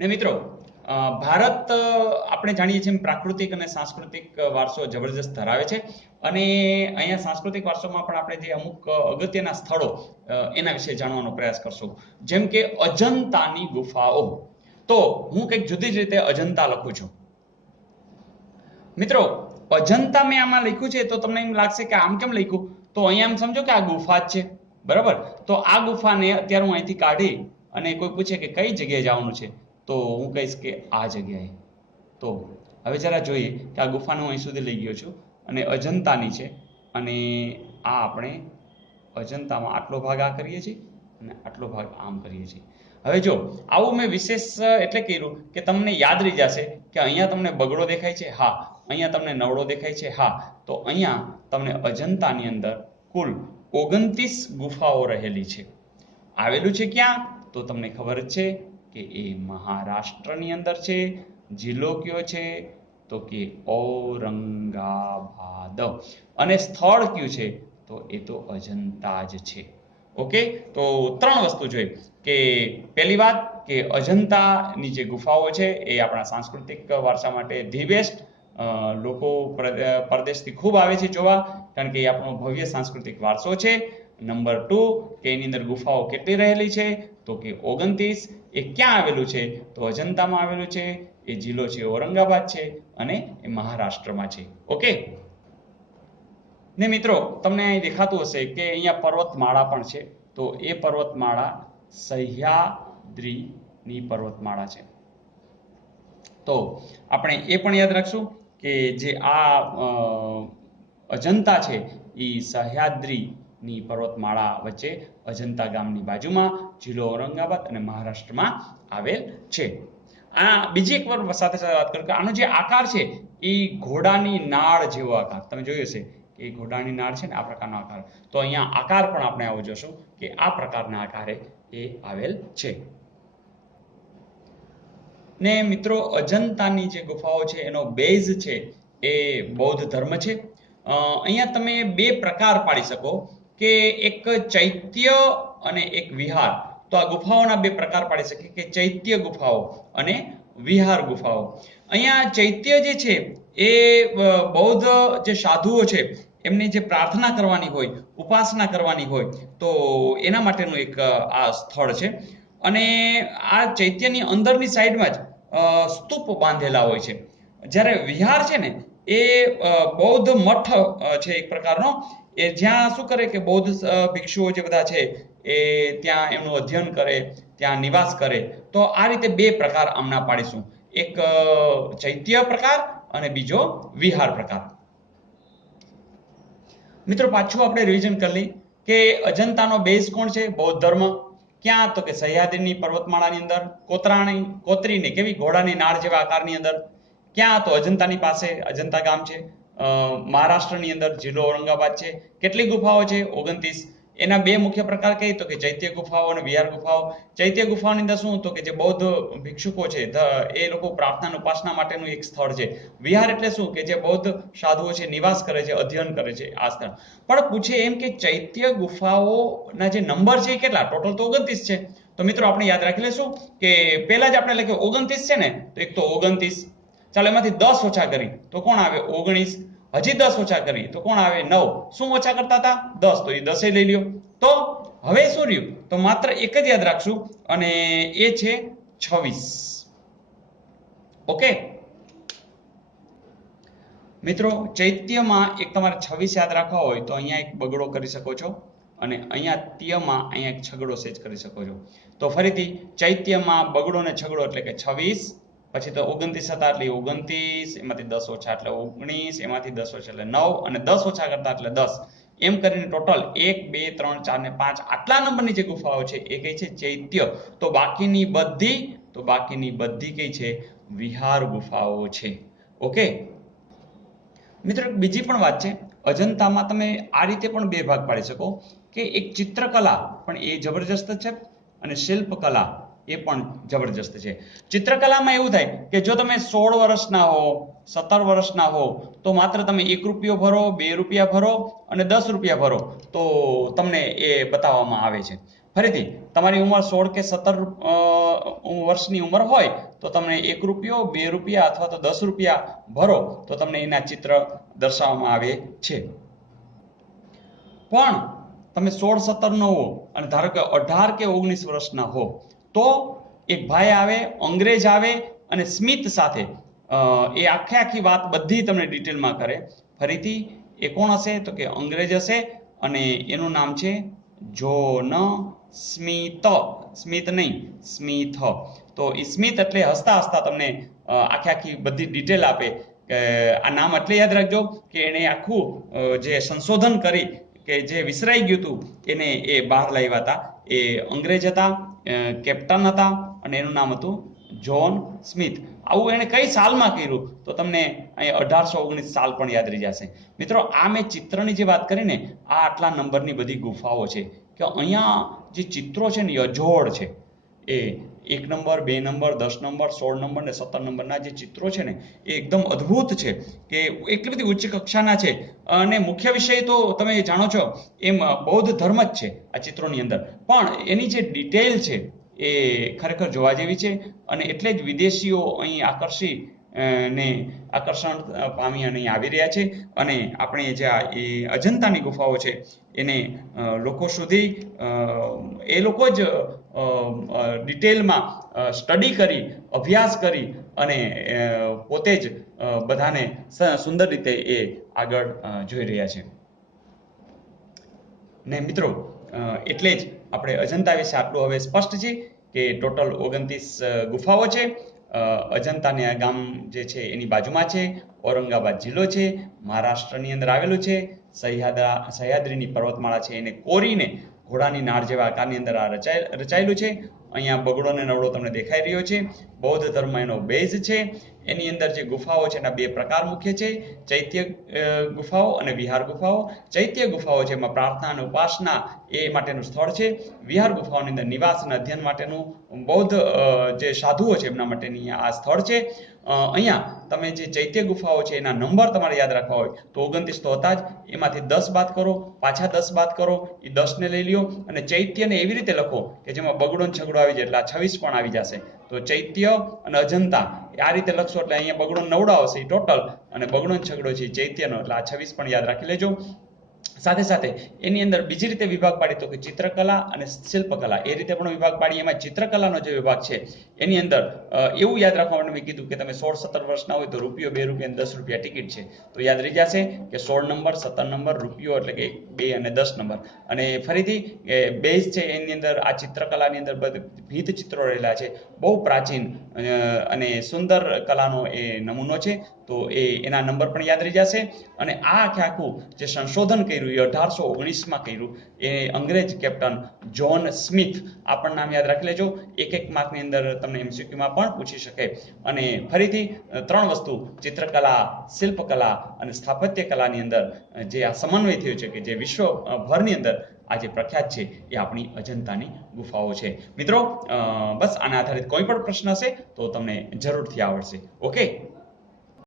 ને મિત્રો ભારત આપણે જાણીએ છીએ પ્રાકૃતિક અને સાંસ્કૃતિક વારસો જબરજસ્ત ધરાવે છે અને અહીંયા સાંસ્કૃતિક વારસોમાં પણ આપણે જે અમુક અગત્યના સ્થળો એના વિશે જાણવાનો પ્રયાસ કરશું, જેમ કે અજંતાની ગુફાઓ. તો હું કંઈક જુદી જ રીતે અજંતા લખું છું. મિત્રો અજંતા મેં આમાં લખ્યું છે તો તમને એમ લાગશે કે આમ કેમ લખ્યું, તો અહીંયા એમ સમજો કે આ ગુફા જ છે, બરાબર. તો આ ગુફાને અત્યારે હું અહીંથી કાઢી અને કોઈ પૂછે કે કઈ જગ્યાએ જવાનું છે, તો હું કહીશ કે આ જગ્યાએ. તો હવે જરા જોઈએ કે આ ગુફાને હું અહીં સુધી લઈ ગયો છું અને અજંતાની છે અને આ આપણે અજંતામાં આટલો ભાગ આ કરીએ છીએ અને આટલો ભાગ આમ કરીએ છીએ. હવે જો આવું મેં વિશેષ એટલે કર્યું કે તમને યાદ રહી જશે કે અહીંયા તમને બગડો દેખાય છે, હા. અહીંયા તમને નવડો દેખાય છે, હા. તો અહીંયા તમને અજંતાની અંદર કુલ 29 ગુફાઓ રહેલી છે. આવેલું છે ક્યાં, તો તમને ખબર જ છે કે એ મહારાષ્ટ્રની અંદર છે. જિલ્લો કયો છે, તો કે ઔરંગાબાદ. અને સ્થળ કયું છે, તો એ તો અજંતા જ છે. ઓકે, તો 3 વસ્તુ જોઈ કે પહેલી વાત કે અજંતાની જે ગુફાઓ છે એ આપણા સાંસ્કૃતિક વારસા માટે ધી બેસ્ટ. લોકો પરદેશથી ખૂબ આવે છે જોવા, કારણ કે એ આપણો ભવ્ય સાંસ્કૃતિક વારસો છે. નંબર 2 કે એની અંદર ગુફાઓ કેટલી રહેલી છે, તો કે 29. એ ક્યાં આવેલું છે, તો અજંતામાં આવેલું છે. એ જિલ્લો છે ઔરંગાબાદ છે અને એ મહારાષ્ટ્રમાં છે. ઓકે ને મિત્રો તમને અહીં દેખાતું હશે કે અહીંયા પર્વતમાળા પણ છે. તો એ પર્વતમાળા સહ્યાદ્રીની પર્વતમાળા છે. તો આપણે એ પણ યાદ રાખશું કે જે આ અજંતા છે એ સહ્યાદ્રીની પર્વતમાળા વચ્ચે અજંતા ગામની બાજુમાં જિલ્લો ઔરંગાબાદ અને મહારાષ્ટ્રમાં આવેલ છે. આ બીજી એક વાર સાથે સાથે વાત કરું કે આનો જે આકાર છે એ ઘોડાની નાળ જેવો આકાર તમે જોયો હશે કે ઘોડાની નાળ છે ને આ પ્રકારનો આકાર. તો અહીંયા આકાર પણ આપણે આવો જોશું કે આ પ્રકારના આકારે એ આવેલ છે. ને મિત્રો અજંતાની જે ગુફાઓ છે એનો બેઝ છે એ બૌદ્ધ ધર્મ છે. અહીંયા તમે 2 પ્રકાર પાડી શકો કે એક ચૈત્ય અને એક વિહાર. તો આ ગુફાઓના 2 પ્રકાર પાડી શકીએ કે ચૈત્ય ગુફાઓ અને વિહાર ગુફાઓ. અહીંયા ચૈત્ય જે છે એ બૌદ્ધ જે સાધુઓ છે એમની જે પ્રાર્થના કરવાની હોય, ઉપાસના કરવાની હોય, તો એના માટેનું એક આ સ્થળ છે. અને આ ચૈત્યની અંદરની સાઈડમાં જ સ્તૂપ બાંધેલા હોય છે. જ્યારે વિહાર છે ને એ બૌદ્ધ મઠ છે એક પ્રકારનો, એ જ્યાં શું કરે કે બૌદ્ધ ભિક્ષુઓ જે બધા છે એ ત્યાં એમનું અધ્યયન કરે, ત્યાં નિવાસ કરે. તો આ રીતે 2 પ્રકાર આમના પાડીશું, એક ચૈત્ય પ્રકાર અને બીજો વિહાર પ્રકાર. મિત્રો પાછું આપણે રિવિઝન કરી લઈએ કે અજંતાનો બેઝ કોણ છે, બૌદ્ધ ધર્મ. ક્યાં, તો કે સહ્યાદ્રીની પર્વતમાળાની અંદર કોતરીને કેવી ઘોડાની નાળ જેવા આકારની અંદર. ક્યાં, તો અજંતાની પાસે અજંતા ગામ છે. મહારાષ્ટ્રની અંદર જિલ્લો ઔરંગાબાદ છે. કેટલી ગુફાઓ છે, 29. એના 2 મુખ્ય પ્રકાર કઈ, તો કે ચૈત્ય ગુફાઓ અને વિહાર ગુફાઓ. ચૈત્ય ગુફાઓની અંદર શું, તો કે જે બૌદ્ધ ભિક્ષુકો છે એ લોકો પ્રાર્થના ઉપાસના માટેનું એક સ્થળ છે. વિહાર એટલે શું, કે જે બૌદ્ધ સાધુઓ છે નિવાસ કરે છે, અધ્યયન કરે છે આ સ્થળ. પણ પૂછે એમ કે ચૈત્ય ગુફાઓના જે નંબર છે એ કેટલા, ટોટલ તો 29 છે. તો મિત્રો આપણે યાદ રાખી લેશું કે પહેલા જ આપણે લખ્યું 29 છે ને, તો એક તો 29. ચાલો એમાંથી 10 ઓછા કરી તો કોણ આવે, 19. હજી 10 ઓછા કરી તો કોણ આવે, 9. શું ઓછા કરતા હતા, 10, તો એ 10 લઈ લ્યો. તો હવે શું રહ્યું, તો માત્ર એક જ યાદ રાખશું અને એ છે 26. ઓકે મિત્રો, ચૈત્યમાં એક તમારે 26 યાદ રાખવા હોય તો અહીંયા એક બગડો કરી શકો છો અને અહીંયા ત્યમાં અહીંયા એક છગડો સેજ કરી શકો છો. તો ફરીથી ચૈત્યમાં બગડો ને છગડો એટલે કે 26, પછી તો 29 હતા એટલે 29, એમાંથી 10 ઓછા એટલે 19, એમાંથી 10 ઓછા એટલે 9 અને 10 ઓછા કરતા એટલે 10. એમ કરીને ટોટલ 1, 2, 3, 4 ને 5 આટલા નંબરની જે ગુફાઓ છે એ કઈ છે, ચૈત્ય. તો બાકીની બધી કઈ છે, વિહાર ગુફાઓ છે. ઓકે મિત્રો બીજી પણ વાત છે, અજંતામાં તમે આ રીતે પણ 2 ભાગ પાડી શકો કે એક ચિત્રકલા પણ એ જબરજસ્ત છે અને શિલ્પકલા એ પણ જબરજસ્ત છે. ચિત્રકલામાં એવું થાય કે જો તમે 16 વર્ષના હો, 17 વર્ષના હો, તો માત્ર તમે 1 રૂપિયો ભરો, 2 રૂપિયા ભરો અને 10 રૂપિયા ભરો તો તમને એ બતાવવામાં આવે છે. ફરીથી તમારી ઉંમર 16 કે 17 વર્ષની ઉંમર હોય તો તમને 1 રૂપિયો, 2 રૂપિયા અથવા તો 10 રૂપિયા ભરો તો તમને એના ચિત્ર દર્શાવવામાં આવે છે. પણ તમે 16-17 નો હો અને ધારો કે 18 કે 19 વર્ષના હો તો એક ભાઈ આવે, અંગ્રેજ આવે અને સ્મિથ સાથે એ આખી વાત બધી તમને ડિટેલમાં કરે. ફરીથી એ કોણ હશે તો કે અંગ્રેજ હશે અને એનું નામ છે જોન સ્મિથ. સ્મિથ નહીં, સ્મિથ. તો એ સ્મિથ એટલે હસતા હસતા તમને આખી બધી ડિટેલ આપે. આ નામ એટલે યાદ રાખજો કે એને આખું જે સંશોધન કરી કે જે વિસરાઈ ગયું હતું એને એ બહાર લાવ્યા હતા. એ અંગ્રેજ હતા, કેપ્ટન હતા અને એનું નામ હતું જોન સ્મિથ. આવું એને કઈ સાલમાં કર્યું તો તમને અહીં 1819 સાલ પણ યાદ રહી જશે. મિત્રો, આ મેં ચિત્રની જે વાત કરી ને, આ આટલા નંબરની બધી ગુફાઓ છે કે અહીંયા જે ચિત્રો છે ને એ અજોડ છે. એ 1 નંબર, 2 નંબર, 10 નંબર, 16 નંબર ને 17 નંબરના જે ચિત્રો છે ને એ એકદમ અદ્ભુત છે કે એટલી બધી ઉચ્ચ કક્ષાના છે. અને મુખ્ય વિષય તો તમે જાણો છો એમ બૌદ્ધ ધર્મ જ છે આ ચિત્રોની અંદર, પણ એની જે ડિટેલ છે એ ખરેખર જોવા જેવી છે. અને એટલે જ વિદેશીઓ અહીં આકર્ષણ પામી અને અહીં આવી રહ્યા છે. અને આપણે જે એ અજંતાની ગુફાઓ છે એને લોકો સુધી એ લોકો જ ડિટેલમાં સ્ટડી કરી, અભ્યાસ કરી અને પોતે જ બધાને સુંદર રીતે એ આગળ જોઈ રહ્યા છે. ને મિત્રો, એટલે જ આપણે અજંતા વિશે આટલું હવે સ્પષ્ટ છે કે ટોટલ 29 ગુફાઓ છે. અજંતાના ગામ જે છે એની બાજુમાં છે. ઔરંગાબાદ જિલ્લો છે, મહારાષ્ટ્રની અંદર આવેલું છે. સહ્યાદ્રીની પર્વતમાળા છે એને કોરીને ઘોડાની નાળ જેવા આકારની અંદર આ રચાયેલું છે. અહીંયા બગડો ને નવડો તમને દેખાઈ રહ્યો છે. બૌદ્ધ ધર્મ એનો બેઝ છે. એની અંદર જે ગુફાઓ છે એના 2 પ્રકાર મુખ્ય છે, ચૈત્ય ગુફાઓ અને વિહાર ગુફાઓ. ચૈત્ય ગુફાઓ છે એમાં પ્રાર્થના અને ઉપાસના એ માટેનું સ્થળ છે. વિહાર ગુફાઓની અંદર નિવાસ અને અધ્યયન માટેનું બૌદ્ધ જે સાધુઓ છે એમના માટેની આ સ્થળ છે. અહીંયા તમે જે ચૈત્ય ગુફાઓ છે એના નંબર તમારે યાદ રાખવા હોય તો 29 તો હતા જ, એમાંથી 10 બાદ કરો, પાછા 10 બાદ કરો, એ 10 ને લઈ લ્યો અને ચૈત્યને એવી રીતે લખો કે જેમાં બગડો ને છગડો આવી જાય એટલે આ 26 પણ આવી જશે. તો ચૈત્ય અને અજંતા આ રીતે લખશો એટલે અહીંયા બગડો નવડો આવશે એ ટોટલ, અને બગડો ને છગડો છે ચૈત્યનો એટલે આ 26 પણ યાદ રાખી લેજો. સાથે સાથે એની અંદર બીજી રીતે વિભાગ પાડી તો કે ચિત્રકલા અને શિલ્પકલા એ રીતે પણ વિભાગ પાડી. એમાં ચિત્રકલાનો જે વિભાગ છે એની અંદર એવું યાદ રાખવા માટે મેં કીધું કે તમે 16-17 વર્ષના હોય તો રૂપિયો, 2 રૂપિયા અને 10 રૂપિયા ટિકિટ છે તો યાદ રહી જશે કે 16 નંબર, 17 નંબર, રૂપિયો એટલે કે 2 અને 10 નંબર. અને ફરીથી બેઝ છે એની અંદર આ ચિત્રકલાની અંદર ભીત ચિત્રો રહેલા છે. બહુ પ્રાચીન અને સુંદર કલાનો એ નમૂનો છે તો એના નંબર પણ યાદ રહી જશે. અને આ આખું જે સંશોધન કર્યું એ 1819માં કર્યું એ અંગ્રેજ કેપ્ટન જોન સ્મિથ. આ પણ નામ યાદ રાખી લેજો, એક માર્કની અંદર તમને MCQમાં પણ પૂછી શકે. અને ફરીથી 3 વસ્તુ, ચિત્રકલા, શિલ્પકલા અને સ્થાપત્ય કલાની અંદર જે આ સમન્વય થયો છે કે જે વિશ્વભરની અંદર આજે પ્રખ્યાત છે એ આપણી અજંતાની ગુફાઓ છે. મિત્રો, બસ આના આધારિત કોઈ પણ પ્રશ્ન હશે તો તમને જરૂરથી આવડશે. ઓકે.